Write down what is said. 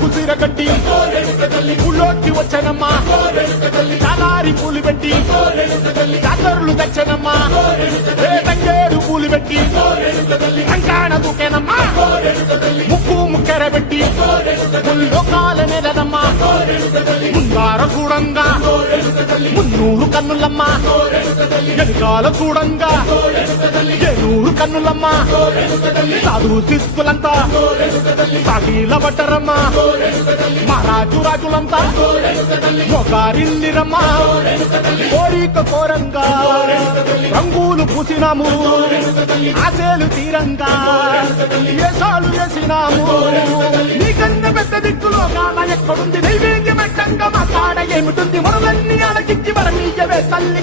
కుసిర కట్టి ఊళ్ళోకి వచ్చనమ్మా చాలారి పూలు పెట్టి జాతరులు తెచ్చనమ్మా తంగేడు పూలు పెట్టి కంకాణ దూకేనమ్మా ముక్కు ముక్కెర పెట్టి ముల్లోకాల నెలనమ్మా ముందార చూడంగా మున్నూరు కన్నులమ్మా వెనుకాల చూడంగా ఏనూరు కన్నులమ్మా సాధు శిస్తులంతా సాగిల పట్టరమ్మా మహారాజు రాజులంతా మొగారిల్లిరమ్మా కోరిక కోరంగా రంగులు పూసినాము ఆశలు తీరంగా వేషాలు వేసినాము నీకన్నా పెద్ద దిక్కులో కాన ఎక్కడుంది నైవేద్యం ఎట్టంగా మా కాడ ఏమిటుంది మొదలన్నీ అలకించి మరణీయవే తల్లి